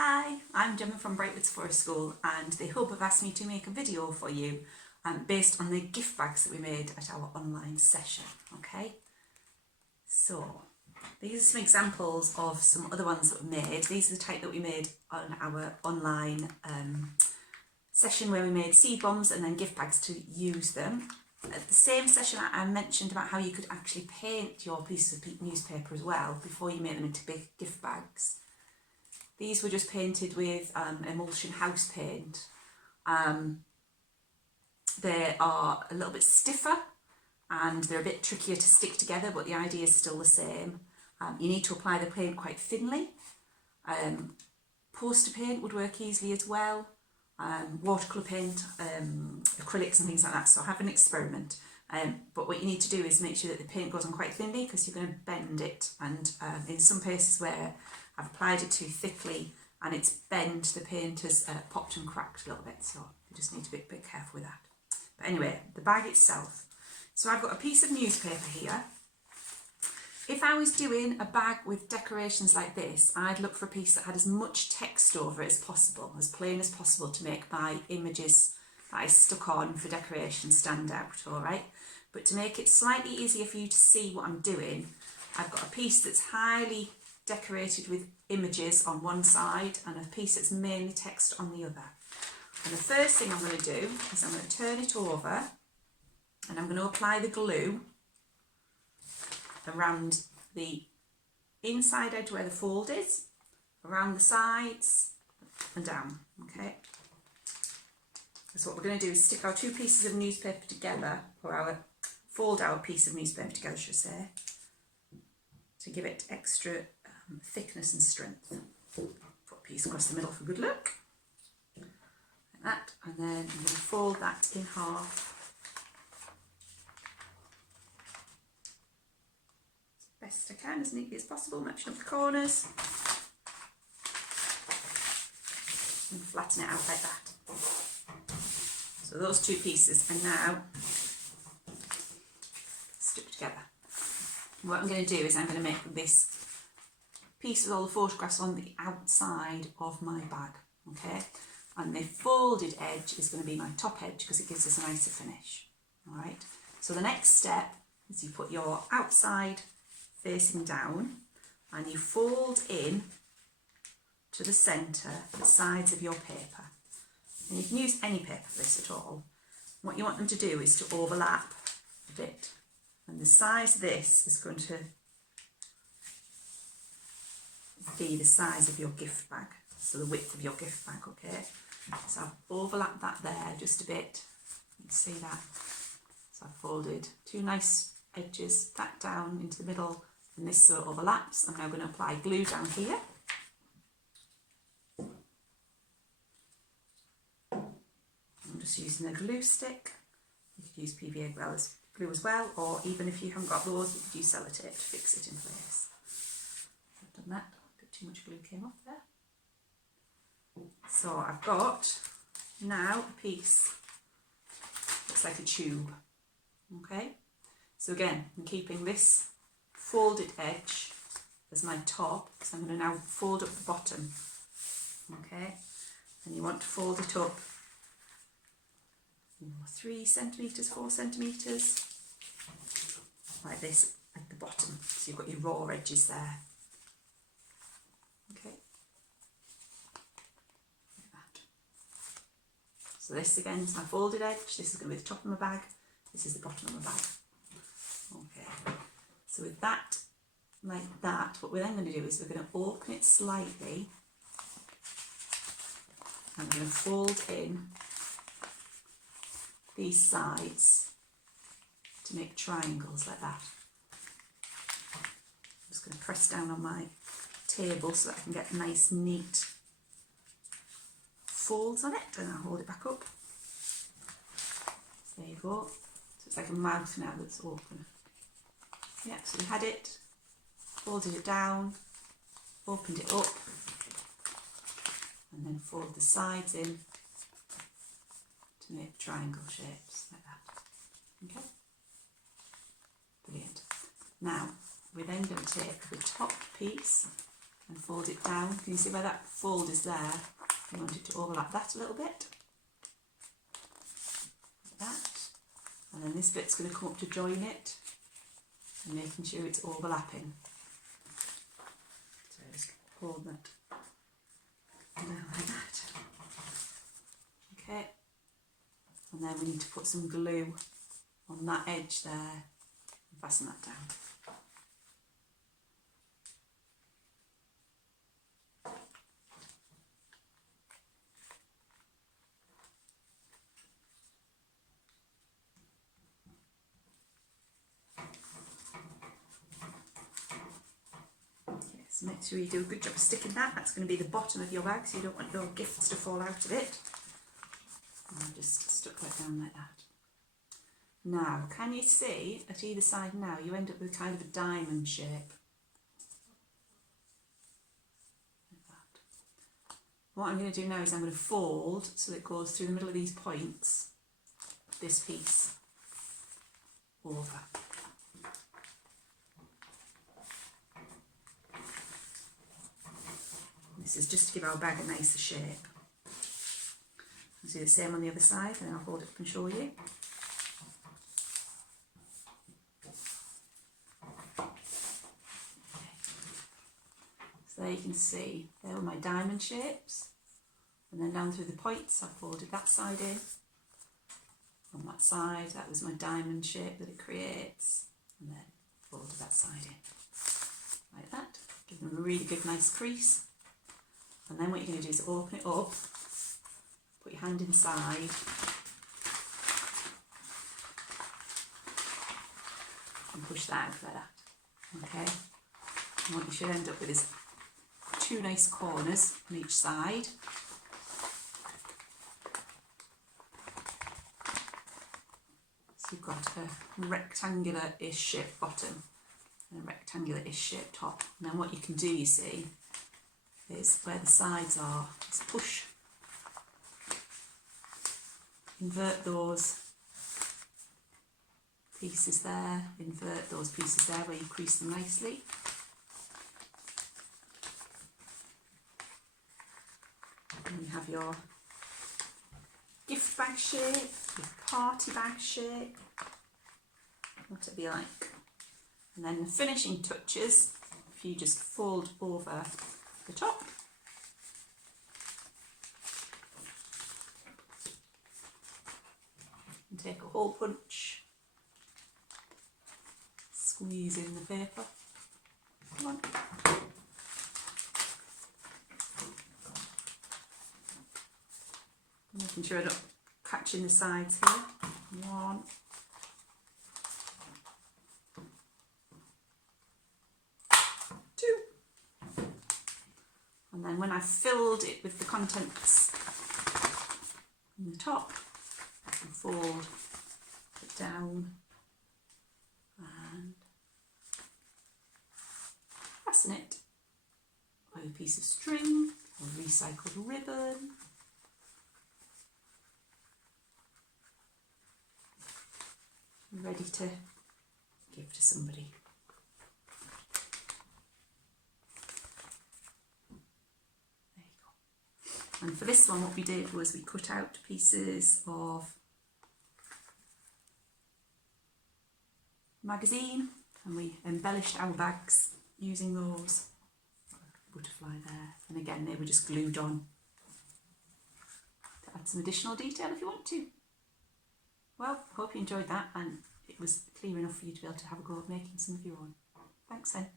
Hi, I'm Gemma from Brightwoods Forest School and the Hub have asked me to make a video for you based on the gift bags that we made at our online session, okay? So, these are some examples of some other ones that we made. These are the type that we made on our online session where we made seed bombs and then gift bags to use them. At the same session I mentioned about how you could actually paint your pieces of newspaper as well before you make them into big gift bags. These were just painted with emulsion house paint. They are a little bit stiffer and they're a bit trickier to stick together, but the idea is still the same. You need to apply the paint quite thinly. Poster paint would work easily as well. Watercolour paint, acrylics and things like that, so have an experiment. But what you need to do is make sure that the paint goes on quite thinly because you're going to bend it, and in some places where I've applied it too thickly and it's bent, the paint has popped and cracked a little bit, so you just need to be a bit careful with that. But anyway, the bag itself. So I've got a piece of newspaper here. If I was doing a bag with decorations like this, I'd look for a piece that had as much text over it as possible, as plain as possible, to make my images that I stuck on for decoration stand out, alright? But to make it slightly easier for you to see what I'm doing, I've got a piece that's highly decorated with images on one side and a piece that's mainly text on the other. And the first thing I'm going to do is I'm going to turn it over and I'm going to apply the glue around the inside edge where the fold is, around the sides and down, okay? So what we're going to do is stick our two pieces of newspaper together, or fold our piece of newspaper together, should I say, to give it extra thickness and strength. Put a piece across the middle for good look, like that, and then I'm going to fold that in half. Best I can, as neatly as possible, matching up the corners, and flatten it out like that. So those two pieces are now stuck together. What I'm going to do is I'm going to make this piece with all the photographs on the outside of my bag, okay? And the folded edge is going to be my top edge because it gives us a nicer finish, all right? So the next step is you put your outside facing down and you fold in to the centre, the sides of your paper. And you can use any paper for this at all. What you want them to do is to overlap a bit. And the size of this is going to be the size of your gift bag. So the width of your gift bag, okay? So I've overlapped that there just a bit. You can see that. So I've folded two nice edges back down into the middle, and this sort of overlaps. I'm now going to apply glue down here. I'm just using a glue stick. You could use PVA glue as well, or even if you haven't got those, you could use sellotape to fix it in place. I've done that. A bit too much glue came off there. So I've got now a piece, looks like a tube, okay? So again, I'm keeping this folded edge as my top, so I'm going to now fold up the bottom, okay? And you want to fold it up 3 centimetres, 4 centimetres, like this at the bottom, so you've got your raw edges there, okay? Like that. So this again is my folded edge, this is going to be the top of my bag, this is the bottom of my bag, okay? So with that, like that, what we're then going to do is we're going to open it slightly and we're going to fold in these sides to make triangles like that. I'm just going to press down on my table so that I can get nice neat folds on it, and I'll hold it back up. So there you go. So it's like a mouth now that's open. Yeah, so we had it, folded it down, opened it up, and then fold the sides in to make triangle shapes like that. Okay? Brilliant. Now, we're then going to take the top piece and fold it down. Can you see where that fold is there? You want it to overlap that a little bit. Like that. And then this bit's going to come up to join it and making sure it's overlapping. So just hold that down like that. Okay. And then we need to put some glue on that edge there and fasten that down. So make sure you do a good job of sticking that. That's going to be the bottom of your bag, so you don't want your gifts to fall out of it. And I've just stuck that down like that. Now, can you see at either side now, you end up with kind of a diamond shape. Like that. What I'm going to do now is I'm going to fold so that it goes through the middle of these points, this piece, over. This is just to give our bag a nicer shape. I'll do the same on the other side and then I'll hold it up and show you. So there you can see, there were my diamond shapes. And then down through the points, I folded that side in. On that side, that was my diamond shape that it creates. And then folded that side in. Like that. Give them a really good nice crease. And then what you're going to do is open it up, put your hand inside, and push that out like that. Okay? And what you should end up with is two nice corners on each side. So you've got a rectangular-ish shaped bottom and a rectangular-ish shaped top. And then what you can do, you see, is where the sides are, is push, invert those pieces there, invert those pieces there where you crease them nicely. And you have your gift bag shape, your party bag shape, whatever you like. And then the finishing touches, if you just fold over the top. And take a hole punch, squeeze in the paper. Come on. Making sure I don't catch in the sides here. 1. And then when I've filled it with the contents in the top, I can fold it down and fasten it with a piece of string or recycled ribbon. Ready to give to somebody. And for this one, what we did was we cut out pieces of magazine and we embellished our bags using those. Butterfly there. And again, they were just glued on to add some additional detail if you want to. Well, hope you enjoyed that and it was clear enough for you to be able to have a go at making some of your own. Thanks then.